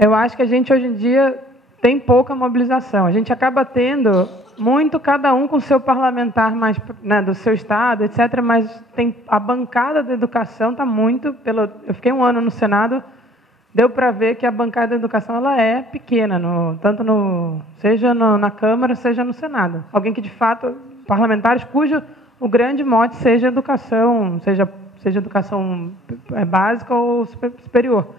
Eu acho que a gente, hoje em dia, tem pouca mobilização. A gente acaba tendo muito, cada um com o seu parlamentar mais, né, do seu estado, etc., mas tem, a bancada da educação está muito... Eu fiquei 1 ano no Senado, deu para ver que a bancada da educação ela é pequena, seja na Câmara, seja no Senado. Alguém que, de fato, parlamentares cujo o grande mote seja educação, seja educação básica ou superior.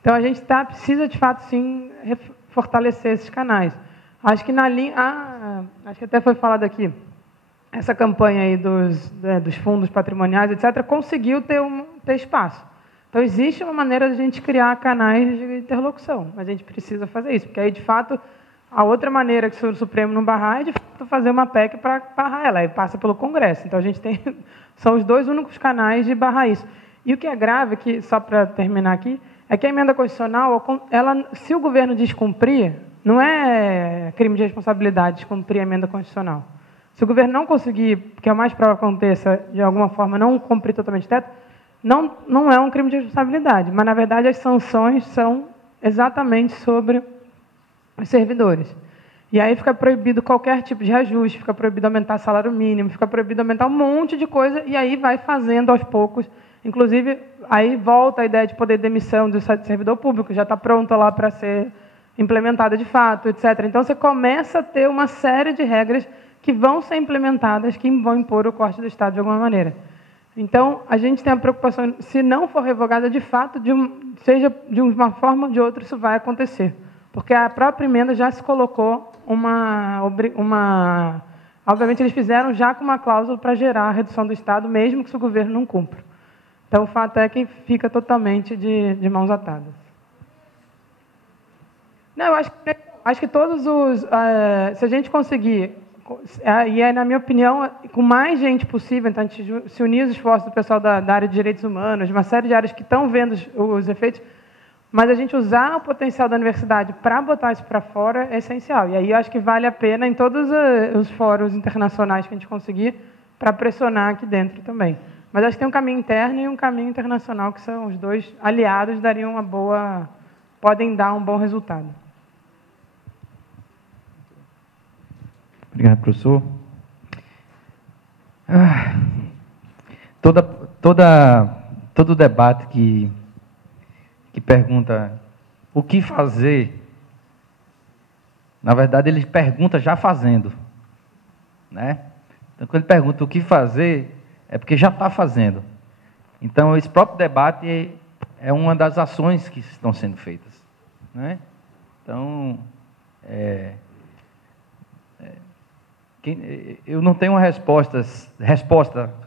Então, a gente precisa, de fato, sim, fortalecer esses canais. Acho que acho que até foi falado aqui, essa campanha aí dos fundos patrimoniais, etc., conseguiu ter espaço. Então, existe uma maneira de a gente criar canais de interlocução, mas a gente precisa fazer isso, porque aí, de fato, a outra maneira que o Supremo não barrar é, de fato, fazer uma PEC para barrar ela, e passa pelo Congresso. Então, a gente são os 2 únicos canais de barrar isso. E o que é grave, só para terminar aqui, é que a emenda constitucional, se o governo descumprir, não é crime de responsabilidade descumprir a emenda constitucional. Se o governo não conseguir, que é o mais provável que aconteça, de alguma forma, não cumprir totalmente o teto, não é um crime de responsabilidade, mas, na verdade, as sanções são exatamente sobre os servidores. E aí fica proibido qualquer tipo de reajuste, fica proibido aumentar salário mínimo, fica proibido aumentar um monte de coisa, e aí vai fazendo aos poucos. Inclusive, aí volta a ideia de poder de demissão do servidor público, já está pronta lá para ser implementada de fato, etc. Então, você começa a ter uma série de regras que vão ser implementadas, que vão impor o corte do Estado de alguma maneira. Então, a gente tem a preocupação, se não for revogada, de fato, seja de uma forma ou de outra, isso vai acontecer. Porque a própria emenda já se colocou obviamente, eles fizeram já com uma cláusula para gerar a redução do Estado, mesmo que o governo não cumpra. Então, o fato é que fica totalmente de mãos atadas. Não, eu acho que todos os... se a gente conseguir, e aí, na minha opinião, com mais gente possível, então a gente se unir os esforços do pessoal da área de direitos humanos, de uma série de áreas que estão vendo os efeitos, mas a gente usar o potencial da universidade para botar isso para fora é essencial. E aí eu acho que vale a pena, em todos os fóruns internacionais que a gente conseguir, para pressionar aqui dentro também. Mas acho que tem um caminho interno e um caminho internacional, que são os 2 aliados, podem dar um bom resultado. Obrigado, professor. Todo debate que pergunta o que fazer, na verdade, ele pergunta já fazendo, né? Então, quando ele pergunta o que fazer, é porque já está fazendo. Então, esse próprio debate é uma das ações que estão sendo feitas, né? Então, eu não tenho uma resposta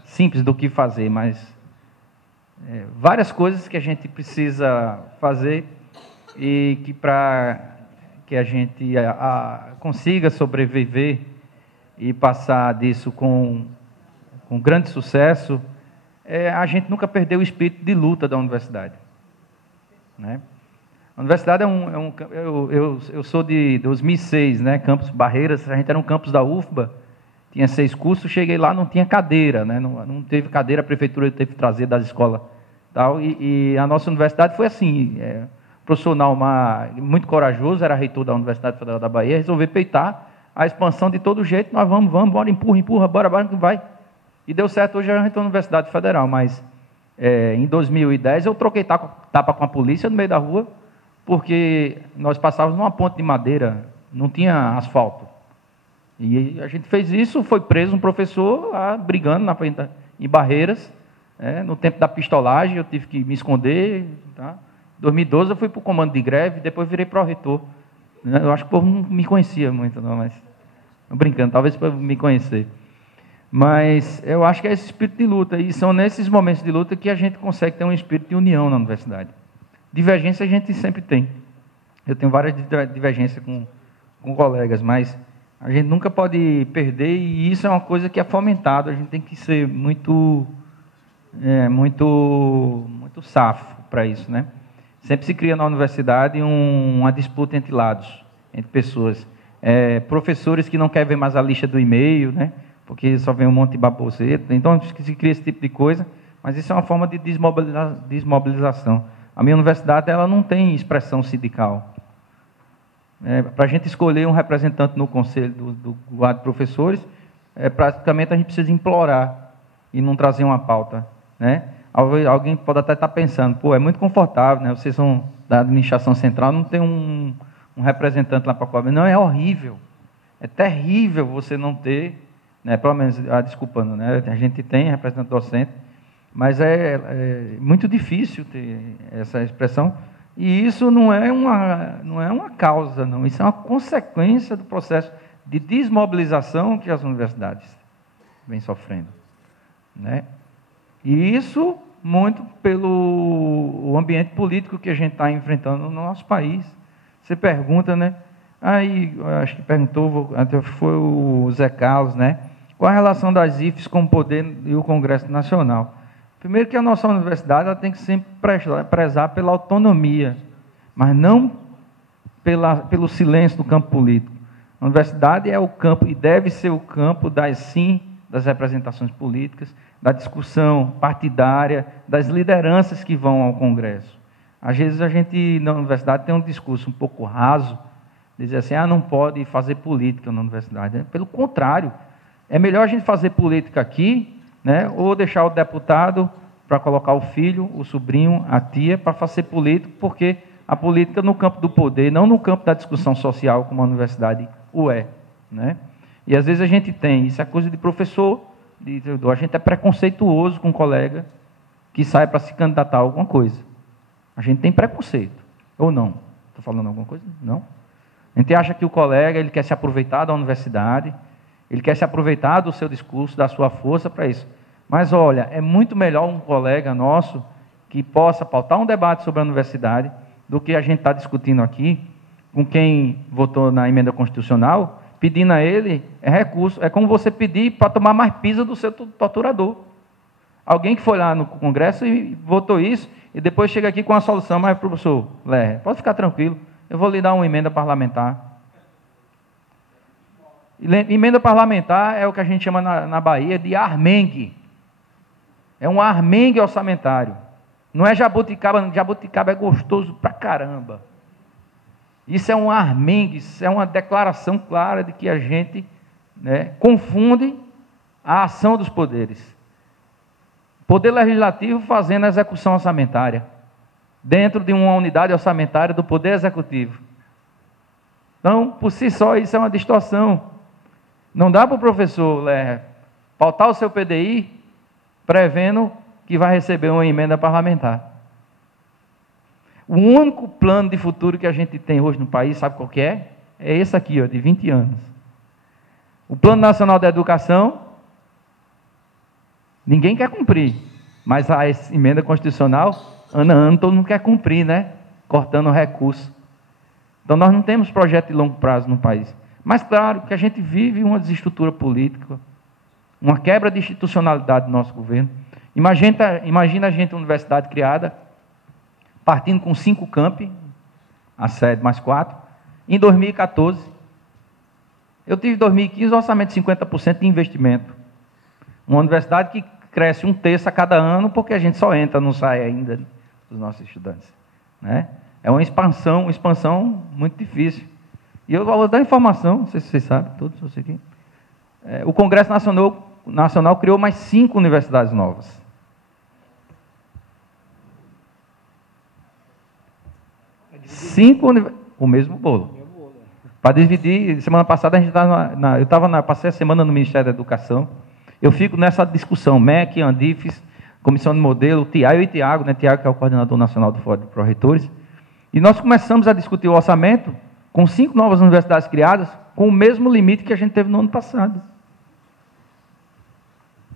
simples do que fazer, mas várias coisas que a gente precisa fazer e que para que a gente consiga sobreviver e passar disso com grande sucesso, a gente nunca perdeu o espírito de luta da universidade, né? A universidade eu sou de 2006, né? Campus Barreiras, a gente era um campus da UFBA, tinha 6 cursos, cheguei lá, não tinha cadeira, né? Não teve cadeira, a prefeitura teve que trazer das escolas. Tal, e a nossa universidade foi assim, o professor Naumar, muito corajoso, era reitor da Universidade Federal da Bahia, resolveu peitar a expansão de todo jeito, nós vamos, bora, empurra, bora, vai. E deu certo, hoje a gente na Universidade Federal, mas em 2010 eu troquei tapa com a polícia no meio da rua, porque nós passávamos numa ponte de madeira, não tinha asfalto. E a gente fez isso, foi preso um professor brigando em Barreiras, no tempo da pistolagem, eu tive que me esconder. Tá? Em 2012 eu fui para o comando de greve, depois virei pró-reitor. Eu acho que o povo não me conhecia muito, não, mas... Estou brincando, talvez para me conhecer. Mas eu acho que é esse espírito de luta, e são nesses momentos de luta que a gente consegue ter um espírito de união na universidade. Divergência a gente sempre tem. Eu tenho várias divergências com colegas, mas a gente nunca pode perder, e isso é uma coisa que é fomentado. A gente tem que ser muito safo para isso, né? Sempre se cria na universidade uma disputa entre lados, entre pessoas. Professores que não querem ver mais a lista do e-mail, né? Porque só vem um monte de baboseiro. Então, se cria esse tipo de coisa, mas isso é uma forma de desmobilização. A minha universidade ela não tem expressão sindical. Para a gente escolher um representante no conselho do quadro de professores, praticamente a gente precisa implorar e não trazer uma pauta, né? Alguém pode até estar pensando, pô, é muito confortável, né? Vocês são da administração central, não tem um representante lá para cobrar. Não, é horrível. É terrível você não ter, né? Pelo menos, desculpando, né? A gente tem representante docente, mas é muito difícil ter essa expressão. E isso não é uma causa, não. Isso é uma consequência do processo de desmobilização que as universidades vêm sofrendo, né? E isso muito pelo ambiente político que a gente está enfrentando no nosso país. Você pergunta, né? Aí, acho que perguntou, até foi o Zé Carlos, né? Qual a relação das IFES com o poder e o Congresso Nacional? Primeiro que a nossa universidade ela tem que sempre prezar pela autonomia, mas não pelo silêncio do campo político. A universidade é o campo, e deve ser o campo das representações políticas, da discussão partidária, das lideranças que vão ao Congresso. Às vezes a gente, na universidade, tem um discurso um pouco raso, dizer assim, não pode fazer política na universidade. Pelo contrário, é melhor a gente fazer política aqui, né, ou deixar o deputado para colocar o filho, o sobrinho, a tia, para fazer política, porque a política no campo do poder, não no campo da discussão social, como a universidade o é, né? E às vezes a gente tem, isso é coisa de professor, a gente é preconceituoso com um colega que sai para se candidatar a alguma coisa. A gente tem preconceito, ou não? Estou falando alguma coisa? Não. A gente acha que o colega ele quer se aproveitar da universidade, ele quer se aproveitar do seu discurso, da sua força para isso. Mas, olha, é muito melhor um colega nosso que possa pautar um debate sobre a universidade do que a gente está discutindo aqui com quem votou na emenda constitucional, pedindo a ele recurso. É como você pedir para tomar mais pisa do seu torturador. Alguém que foi lá no Congresso e votou isso, e depois chega aqui com a solução, mas, professor Lerrer, pode ficar tranquilo, eu vou lhe dar uma emenda parlamentar. Emenda parlamentar é o que a gente chama na Bahia de armengue. É um armengue orçamentário. Não é jabuticaba, jabuticaba é gostoso pra caramba. Isso é um armengue, isso é uma declaração clara de que a gente, né, confunde a ação dos poderes. Poder legislativo fazendo a execução orçamentária, dentro de uma unidade orçamentária do poder executivo. Então, por si só, isso é uma distorção. Não dá para o professor pautar o seu PDI prevendo que vai receber uma emenda parlamentar. O único plano de futuro que a gente tem hoje no país, sabe qual que é? É esse aqui, ó, de 20 anos. O Plano Nacional da Educação, ninguém quer cumprir, mas a emenda constitucional, ano a ano, todo mundo quer cumprir, né? Cortando recursos. Então, nós não temos projeto de longo prazo no país. Mas, claro, que a gente vive uma desestrutura política, uma quebra de institucionalidade do nosso governo. Imagina a gente, uma universidade criada, partindo com 5 campi, a sede mais 4, em 2014. Eu tive em 2015 um orçamento de 50% de investimento. Uma universidade que cresce 1/3 a cada ano, porque a gente só entra, não sai ainda dos nossos estudantes, né? É uma expansão muito difícil. E eu vou dar informação, não sei se vocês sabem, todos vocês aqui. O Congresso Nacional criou mais 5 universidades novas. O mesmo bolo. Para dividir, semana passada a gente passei a semana no Ministério da Educação. Eu fico nessa discussão, MEC, Andifes, Comissão de Modelo, eu e Tiago, né? Tiago que é o coordenador nacional do Fórum de Pró-Reitores. E nós começamos a discutir o orçamento com 5 novas universidades criadas, com o mesmo limite que a gente teve no ano passado.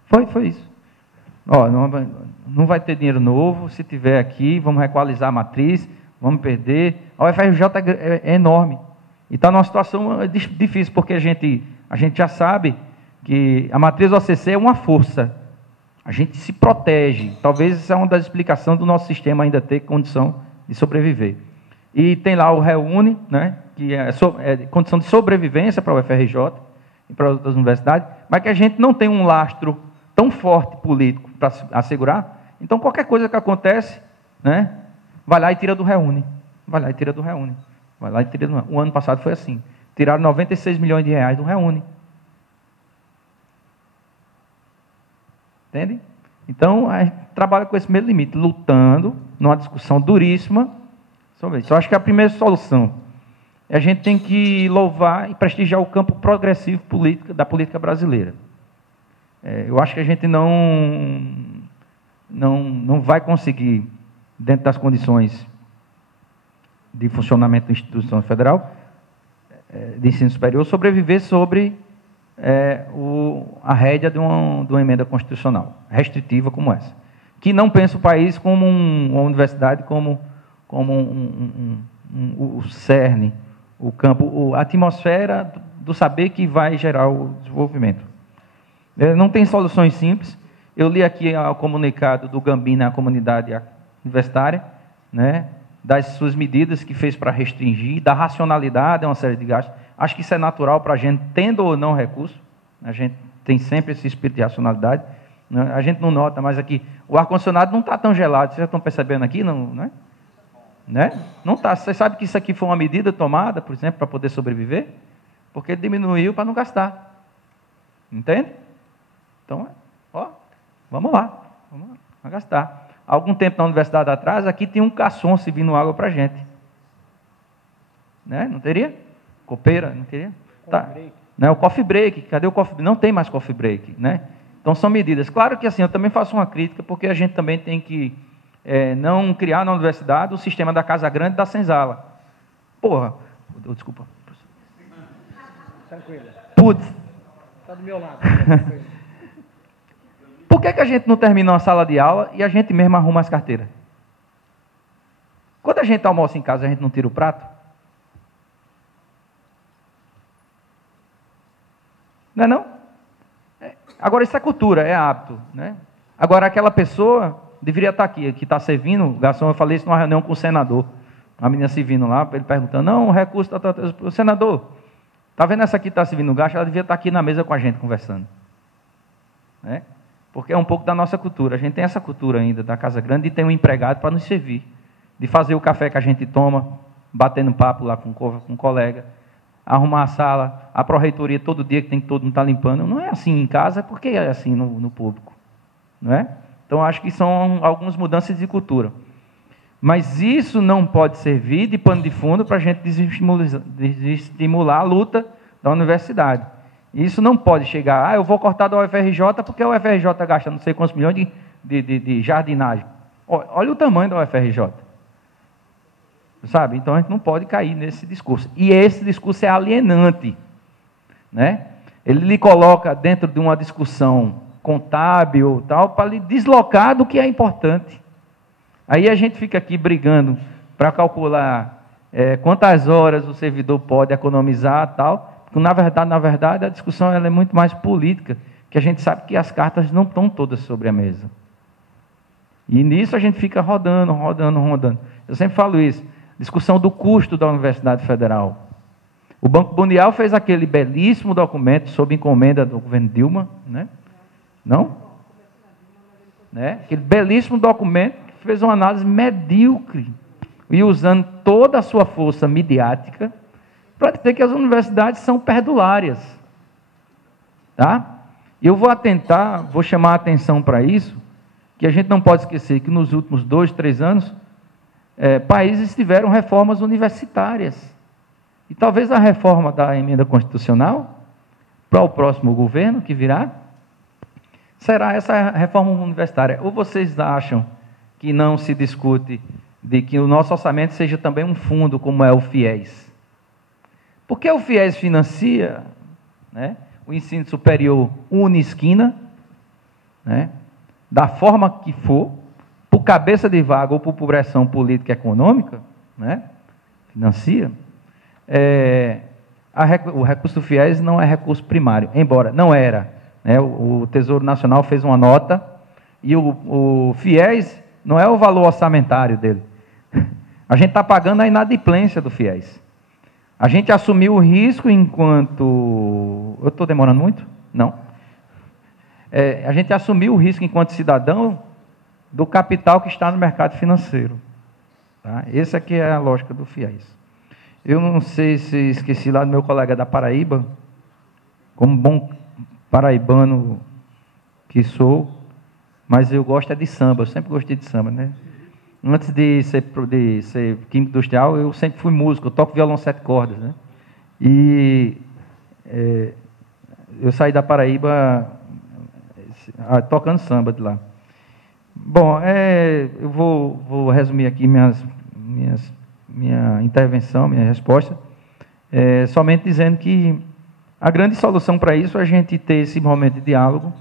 Foi isso. Ó, não vai ter dinheiro novo, se tiver aqui, vamos requalizar a matriz, vamos perder. A UFRJ é enorme. E está numa situação difícil, porque a gente já sabe que a matriz OCC é uma força. A gente se protege. Talvez essa é uma das explicações do nosso sistema ainda ter condição de sobreviver. E tem lá o REUNE, né, que é condição de sobrevivência para a UFRJ e para outras universidades, mas que a gente não tem um lastro tão forte político para assegurar. Então, qualquer coisa que acontece, né, vai lá e tira do Reúne. Vai lá e tira do Reúne. Vai lá e tira do Reúne. O ano passado foi assim. Tiraram 96 milhões de reais do Reúne. Entende? Então, a gente trabalha com esse mesmo limite, lutando, numa discussão duríssima sobre isso. Eu acho que a primeira solução é a gente tem que louvar e prestigiar o campo progressivo da política brasileira. Eu acho que a gente não vai conseguir, dentro das condições de funcionamento da instituição federal de ensino superior, sobreviver sobre a rédea de uma emenda constitucional restritiva como essa, que não pensa o país como uma universidade, como o cerne, o campo, a atmosfera do saber que vai gerar o desenvolvimento. Não tem soluções simples. Eu li aqui o comunicado do Gambina à comunidade universitária, né, das suas medidas que fez para restringir, da racionalidade, uma série de gastos. Acho que isso é natural para a gente, tendo ou não recurso. A gente tem sempre esse espírito de racionalidade. Né? A gente não nota, mas aqui, o ar-condicionado não está tão gelado. Vocês já estão percebendo aqui? Não, né? Né? Não está. Você sabe que isso aqui foi uma medida tomada, por exemplo, para poder sobreviver? Porque diminuiu para não gastar. Entende? Então, vamos lá gastar. Há algum tempo na universidade atrás, aqui tinha um caçom servindo água para a gente. Né? Não teria? Copeira, não teria? Tá. Né? O coffee break, cadê o coffee break? Não tem mais coffee break. Né? Então, são medidas. Claro que assim, eu também faço uma crítica, porque a gente também tem que não criar na universidade o sistema da Casa Grande e da Senzala. Porra, desculpa. Tranquilo. Putz. Está do meu lado. Por que a gente não termina uma sala de aula e a gente mesmo arruma as carteiras? Quando a gente almoça em casa, a gente não tira o prato? Não é não? Agora, isso é cultura, é hábito. Né? Agora, aquela pessoa deveria estar aqui, que está servindo, o garçom, eu falei isso numa reunião com o senador, a menina servindo lá, ele perguntando, não, o recurso, o senador, está vendo essa aqui que está servindo o gasto? Ela devia estar aqui na mesa com a gente, conversando. Né? Porque é um pouco da nossa cultura. A gente tem essa cultura ainda da Casa Grande de ter um empregado para nos servir, de fazer o café que a gente toma, batendo papo lá com um colega, arrumar a sala, a pró-reitoria todo dia que tem que todo mundo estar limpando. Não é assim em casa, porque é assim no público. Não é? Então, acho que são algumas mudanças de cultura. Mas isso não pode servir de pano de fundo para a gente desestimular a luta da universidade. Isso não pode chegar, eu vou cortar da UFRJ porque a UFRJ gasta não sei quantos milhões de jardinagem. Olha o tamanho da UFRJ. Sabe? Então, a gente não pode cair nesse discurso. E esse discurso é alienante. Né? Ele lhe coloca dentro de uma discussão contábil, tal, para lhe deslocar do que é importante. Aí a gente fica aqui brigando para calcular quantas horas o servidor pode economizar, tal. Porque, na verdade, a discussão ela é muito mais política, que a gente sabe que as cartas não estão todas sobre a mesa. E nisso a gente fica rodando. Eu sempre falo isso. Discussão do custo da Universidade Federal. O Banco Mundial fez aquele belíssimo documento sob encomenda do governo Dilma, né? Não? Né? Aquele belíssimo documento que fez uma análise medíocre e usando toda a sua força midiática para dizer que as universidades são perdulárias. Tá? Eu vou chamar a atenção para isso, que a gente não pode esquecer que nos últimos 2, 3 anos, países tiveram reformas universitárias. E talvez a reforma da emenda constitucional, para o próximo governo que virá, será essa reforma universitária. Ou vocês acham que não se discute de que o nosso orçamento seja também um fundo, como é o FIES? Porque o FIES financia, né, o ensino superior unisquina, né, da forma que for, por cabeça de vaga ou por pressão política e econômica, né, financia. O recurso do FIES não é recurso primário, embora não era. Né, o Tesouro Nacional fez uma nota e o FIES não é o valor orçamentário dele. A gente está pagando a inadimplência do FIES. A gente assumiu o risco enquanto... Eu estou demorando muito? Não. A gente assumiu o risco enquanto cidadão do capital que está no mercado financeiro. Tá? Essa aqui é a lógica do FIES. Eu não sei se esqueci lá do meu colega da Paraíba, como bom paraibano que sou, mas eu gosto de samba, eu sempre gostei de samba, né? Antes de ser químico industrial, eu sempre fui músico, eu toco violão 7 cordas, né? E eu saí da Paraíba tocando samba de lá. Bom, eu vou resumir aqui minha intervenção, minha resposta, somente dizendo que a grande solução para isso é a gente ter esse momento de diálogo,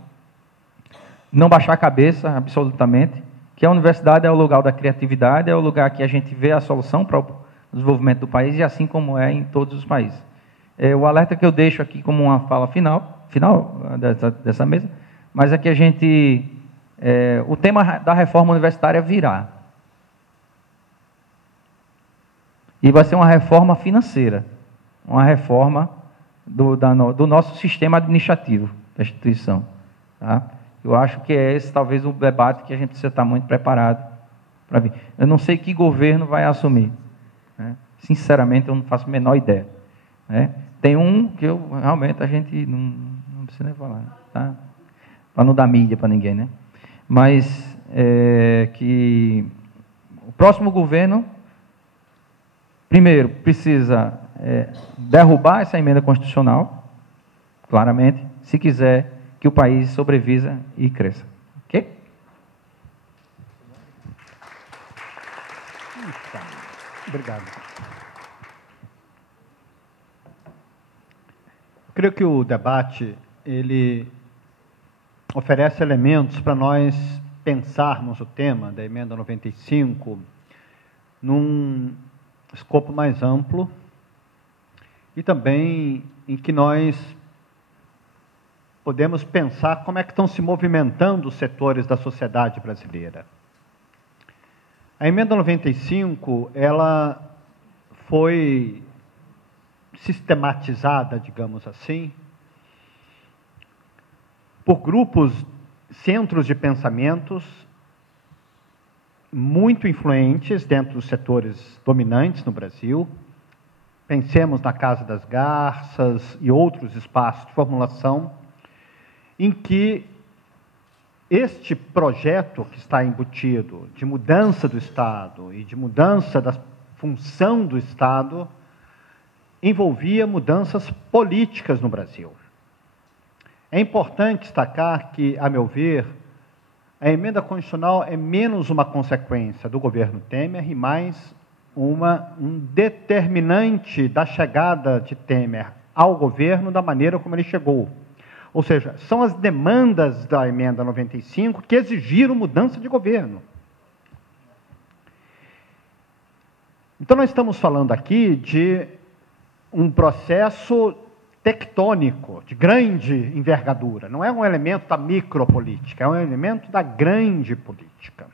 não baixar a cabeça, absolutamente, que a universidade é o lugar da criatividade, é o lugar que a gente vê a solução para o desenvolvimento do país, e assim como é em todos os países. O alerta que eu deixo aqui como uma fala final dessa mesa, mas é que a gente, o tema da reforma universitária virá. E vai ser uma reforma financeira, uma reforma do nosso sistema administrativo da instituição. Tá? Eu acho que esse talvez o debate que a gente precisa estar muito preparado para vir. Eu não sei que governo vai assumir. Né? Sinceramente, eu não faço a menor ideia. Né? Tem um que realmente a gente não precisa nem falar. Tá? Para não dar mídia para ninguém. Né? Mas que o próximo governo, primeiro, precisa derrubar essa emenda constitucional, claramente, se quiser que o país sobreviva e cresça. Ok? Obrigado. Eu creio que o debate, ele oferece elementos para nós pensarmos o tema da emenda 95 num escopo mais amplo e também em que nós podemos pensar como é que estão se movimentando os setores da sociedade brasileira. A emenda 95, ela foi sistematizada, digamos assim, por grupos, centros de pensamentos muito influentes dentro dos setores dominantes no Brasil. Pensemos na Casa das Garças e outros espaços de formulação, em que este projeto que está embutido de mudança do Estado e de mudança da função do Estado envolvia mudanças políticas no Brasil. É importante destacar que, a meu ver, a emenda constitucional é menos uma consequência do governo Temer e mais um determinante da chegada de Temer ao governo da maneira como ele chegou. Ou seja, são as demandas da emenda 95 que exigiram mudança de governo. Então, nós estamos falando aqui de um processo tectônico, de grande envergadura. Não é um elemento da micropolítica, é um elemento da grande política.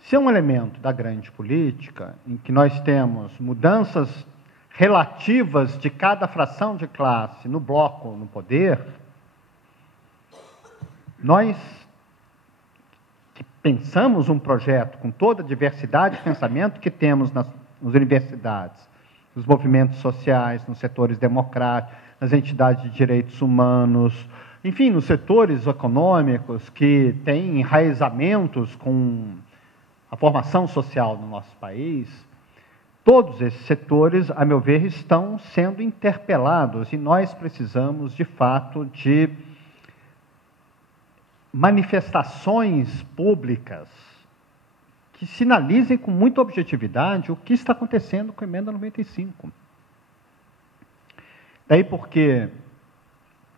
Se é um elemento da grande política, em que nós temos mudanças relativas de cada fração de classe no bloco, no poder, nós que pensamos um projeto com toda a diversidade de pensamento que temos nas universidades, nos movimentos sociais, nos setores democráticos, nas entidades de direitos humanos, enfim, nos setores econômicos que têm enraizamentos com a formação social no nosso país, todos esses setores, a meu ver, estão sendo interpelados e nós precisamos, de fato, de manifestações públicas que sinalizem com muita objetividade o que está acontecendo com a emenda 95. Daí porque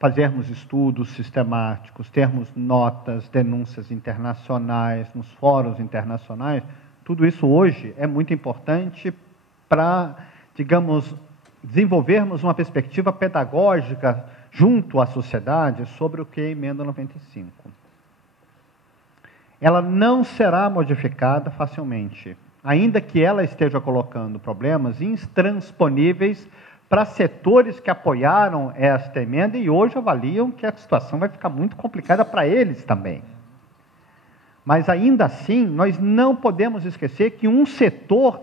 fazermos estudos sistemáticos, termos notas, denúncias internacionais, nos fóruns internacionais, tudo isso hoje é muito importante para, digamos, desenvolvermos uma perspectiva pedagógica junto à sociedade sobre o que é a emenda 95. Ela não será modificada facilmente, ainda que ela esteja colocando problemas intransponíveis para setores que apoiaram esta emenda e hoje avaliam que a situação vai ficar muito complicada para eles também. Mas, ainda assim, nós não podemos esquecer que um setor,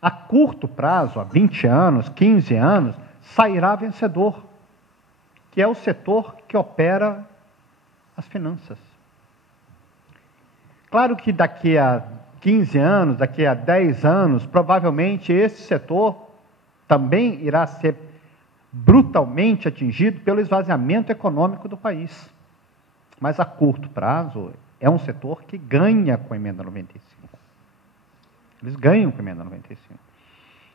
a curto prazo, há 20 anos, 15 anos, sairá vencedor, que é o setor que opera as finanças. Claro que daqui a 15 anos, daqui a 10 anos, provavelmente esse setor também irá ser brutalmente atingido pelo esvaziamento econômico do país. Mas, a curto prazo, é um setor que ganha com a Emenda 95. Eles ganham com a Emenda 95.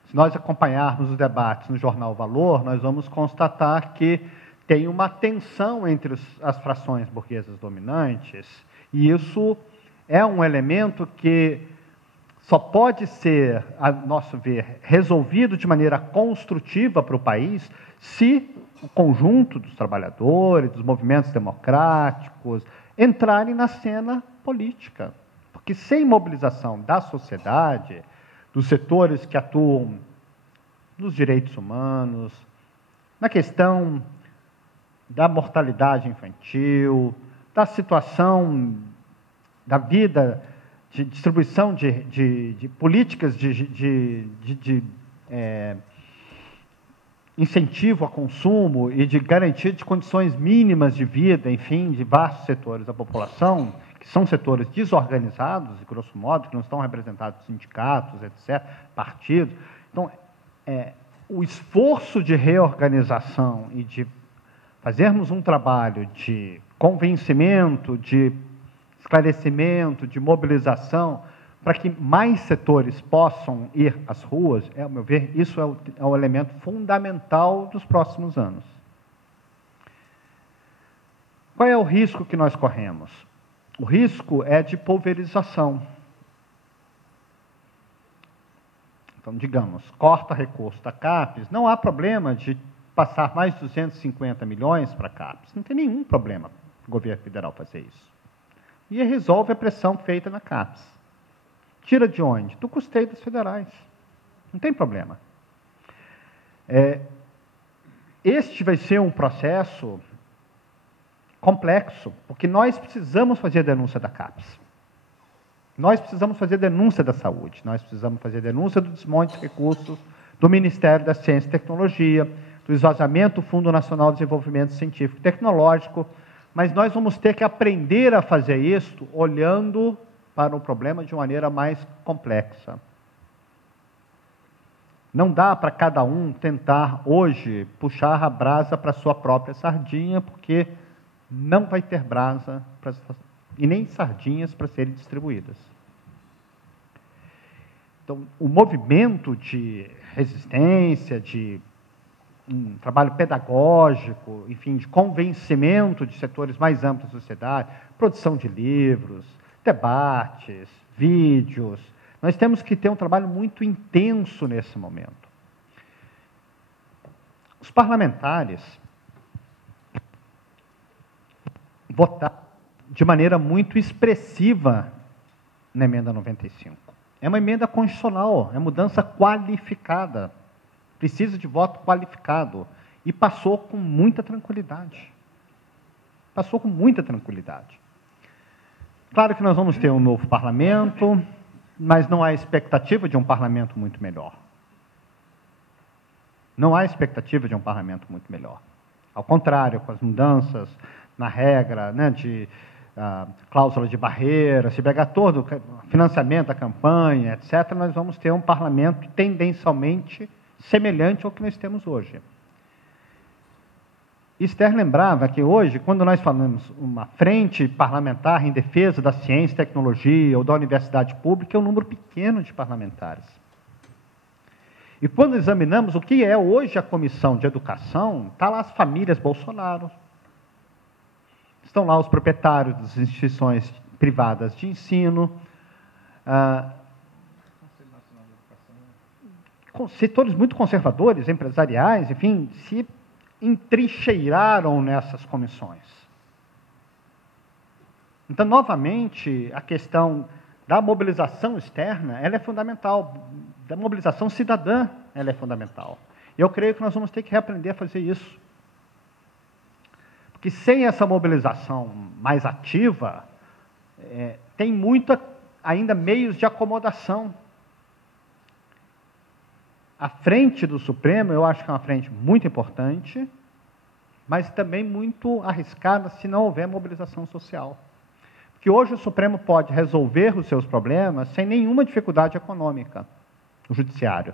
Se nós acompanharmos os debates no jornal Valor, nós vamos constatar que tem uma tensão entre as frações burguesas dominantes, e isso é um elemento que só pode ser, a nosso ver, resolvido de maneira construtiva para o país se o conjunto dos trabalhadores, dos movimentos democráticos, entrarem na cena política. Porque sem mobilização da sociedade, dos setores que atuam nos direitos humanos, na questão da mortalidade infantil, da situação da vida, de distribuição de políticas de incentivo ao consumo e de garantia de condições mínimas de vida, enfim, de vastos setores da população, que são setores desorganizados, grosso modo, que não estão representados sindicatos, etc., partidos. Então, o esforço de reorganização e de fazermos um trabalho de convencimento, de esclarecimento, de mobilização, para que mais setores possam ir às ruas, ao meu ver, isso é o elemento fundamental dos próximos anos. Qual é o risco que nós corremos? O risco é de pulverização. Então, digamos, corta recurso da CAPES, não há problema de passar mais de 250 milhões para a CAPES. Não tem nenhum problema o governo federal fazer isso. E resolve a pressão feita na CAPES. Tira de onde? Do custeio dos federais. Não tem problema. Este vai ser um processo complexo, porque nós precisamos fazer a denúncia da CAPES. Nós precisamos fazer a denúncia da saúde. Nós precisamos fazer a denúncia do desmonte de recursos do Ministério da Ciência e Tecnologia, do esvaziamento do Fundo Nacional de Desenvolvimento Científico e Tecnológico, mas nós vamos ter que aprender a fazer isso olhando para o problema de uma maneira mais complexa. Não dá para cada um tentar hoje puxar a brasa para a sua própria sardinha, porque não vai ter brasa e nem sardinhas para serem distribuídas. Então, o movimento de resistência, de um trabalho pedagógico, enfim, de convencimento de setores mais amplos da sociedade, produção de livros, debates, vídeos. Nós temos que ter um trabalho muito intenso nesse momento. Os parlamentares votaram de maneira muito expressiva na Emenda 95. É uma emenda constitucional, é mudança qualificada. Precisa de voto qualificado. E passou com muita tranquilidade. Passou com muita tranquilidade. Claro que nós vamos ter um novo parlamento, mas não há expectativa de um parlamento muito melhor. Não há expectativa de um parlamento muito melhor. Ao contrário, com as mudanças na regra, né, de cláusula de barreira, se pegar todo o financiamento da campanha, etc., nós vamos ter um parlamento tendencialmente semelhante ao que nós temos hoje. Esther lembrava que hoje, quando nós falamos uma frente parlamentar em defesa da ciência e tecnologia ou da universidade pública, é um número pequeno de parlamentares. E quando examinamos o que é hoje a Comissão de Educação, está lá as famílias Bolsonaro, estão lá os proprietários das instituições privadas de ensino, setores muito conservadores, empresariais, enfim, se entrincheiraram nessas comissões. Então, novamente, a questão da mobilização externa, ela é fundamental, da mobilização cidadã, ela é fundamental. Eu creio que nós vamos ter que reaprender a fazer isso. Porque sem essa mobilização mais ativa, tem ainda meios de acomodação. A frente do Supremo, eu acho que é uma frente muito importante, mas também muito arriscada se não houver mobilização social. Porque hoje o Supremo pode resolver os seus problemas sem nenhuma dificuldade econômica, o Judiciário.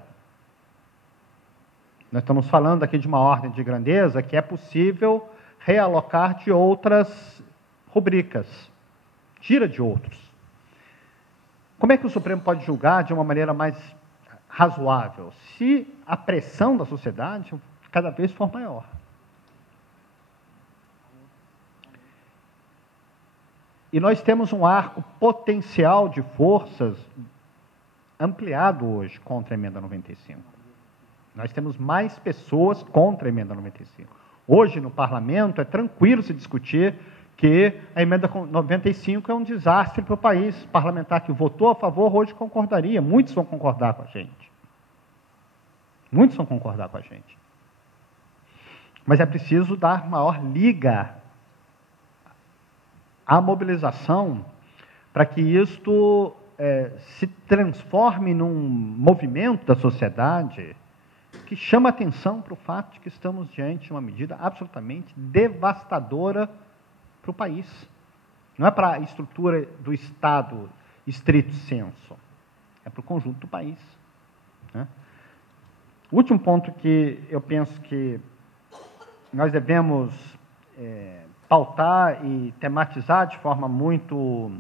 Nós estamos falando aqui de uma ordem de grandeza que é possível realocar de outras rubricas, tira de outros. Como é que o Supremo pode julgar de uma maneira mais razoável? Se a pressão da sociedade cada vez for maior. E nós temos um arco potencial de forças ampliado hoje contra a Emenda 95. Nós temos mais pessoas contra a Emenda 95. Hoje, no Parlamento, é tranquilo se discutir que a Emenda 95 é um desastre para o país. O parlamentar que votou a favor hoje concordaria. Muitos vão concordar com a gente. Muitos vão concordar com a gente. Mas é preciso dar maior liga à mobilização para que isto se transforme num movimento da sociedade que chama atenção para o fato de que estamos diante de uma medida absolutamente devastadora para o país. Não é para a estrutura do Estado estrito sensu, é para o conjunto do país. Né? O último ponto que eu penso que nós devemos pautar e tematizar de forma muito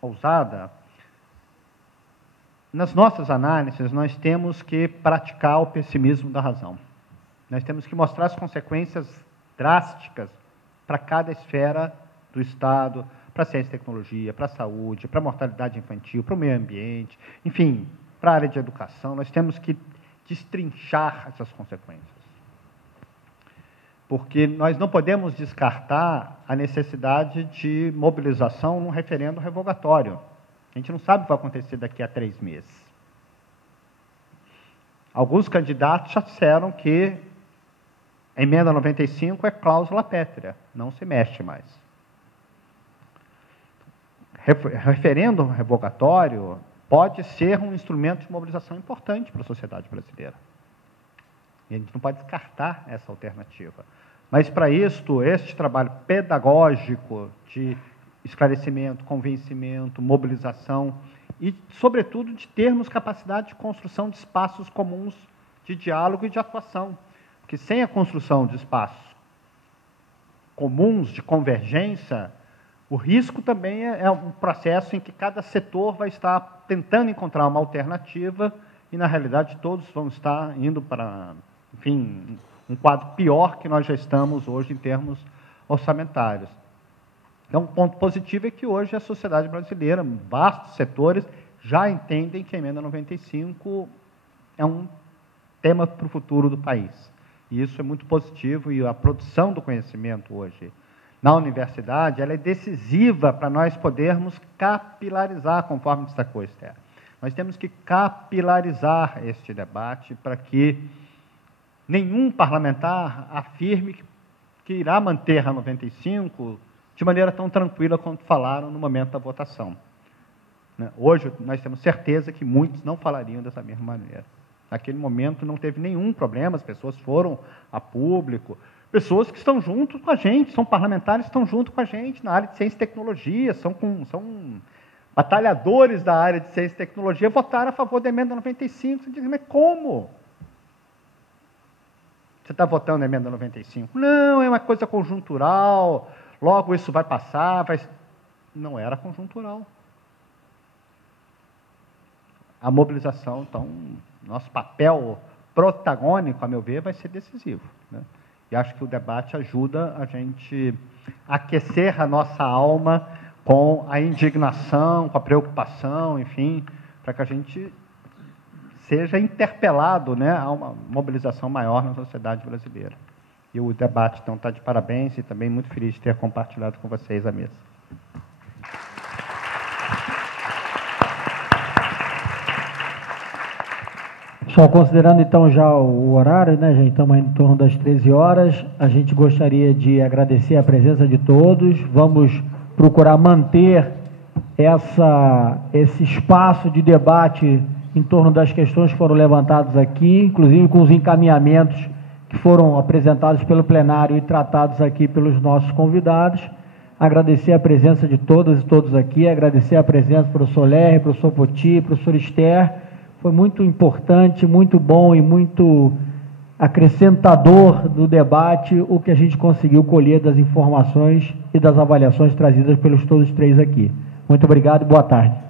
ousada, nas nossas análises, nós temos que praticar o pessimismo da razão. Nós temos que mostrar as consequências drásticas para cada esfera do Estado, para a ciência e tecnologia, para a saúde, para a mortalidade infantil, para o meio ambiente, enfim, para a área de educação. Nós temos que destrinchar essas consequências. Porque nós não podemos descartar a necessidade de mobilização num referendo revogatório. A gente não sabe o que vai acontecer daqui a 3 meses. Alguns candidatos já disseram que a Emenda 95 é cláusula pétrea, não se mexe mais. Referendo revogatório pode ser um instrumento de mobilização importante para a sociedade brasileira. E a gente não pode descartar essa alternativa. Mas, para isto, este trabalho pedagógico de esclarecimento, convencimento, mobilização e, sobretudo, de termos capacidade de construção de espaços comuns de diálogo e de atuação. Porque sem a construção de espaços comuns, de convergência, o risco também é um processo em que cada setor vai estar tentando encontrar uma alternativa e, na realidade, todos vão estar indo para, enfim, um quadro pior que nós já estamos hoje em termos orçamentários. Então, um ponto positivo é que hoje a sociedade brasileira, vastos setores, já entendem que a Emenda 95 é um tema para o futuro do país. E isso é muito positivo, e a produção do conhecimento hoje na universidade, ela é decisiva para nós podermos capilarizar, conforme destacou Esther. Nós temos que capilarizar este debate para que nenhum parlamentar afirme que irá manter a 95 de maneira tão tranquila quanto falaram no momento da votação. Hoje, nós temos certeza que muitos não falariam dessa mesma maneira. Naquele momento não teve nenhum problema, as pessoas foram a público, pessoas que estão junto com a gente, são parlamentares que estão junto com a gente na área de ciência e tecnologia, são batalhadores da área de ciência e tecnologia, votaram a favor da Emenda 95. Você diz, mas como? Você está votando a Emenda 95? Não, é uma coisa conjuntural, logo isso vai passar, Não era conjuntural. A mobilização, então, nosso papel protagônico, a meu ver, vai ser decisivo. Né? E acho que o debate ajuda a gente a aquecer a nossa alma com a indignação, com a preocupação, enfim, para que a gente seja interpelado, né, a uma mobilização maior na sociedade brasileira. E o debate, então, está de parabéns e também muito feliz de ter compartilhado com vocês a mesa. Só considerando, então, já o horário, né, já estamos em torno das 13 horas, a gente gostaria de agradecer a presença de todos. Vamos procurar manter esse espaço de debate em torno das questões que foram levantadas aqui, inclusive com os encaminhamentos que foram apresentados pelo plenário e tratados aqui pelos nossos convidados. Agradecer a presença de todas e todos aqui, agradecer a presença do professor Lerre, professor Poti, professor Esther. Foi muito importante, muito bom e muito acrescentador do debate o que a gente conseguiu colher das informações e das avaliações trazidas pelos todos três aqui. Muito obrigado e boa tarde.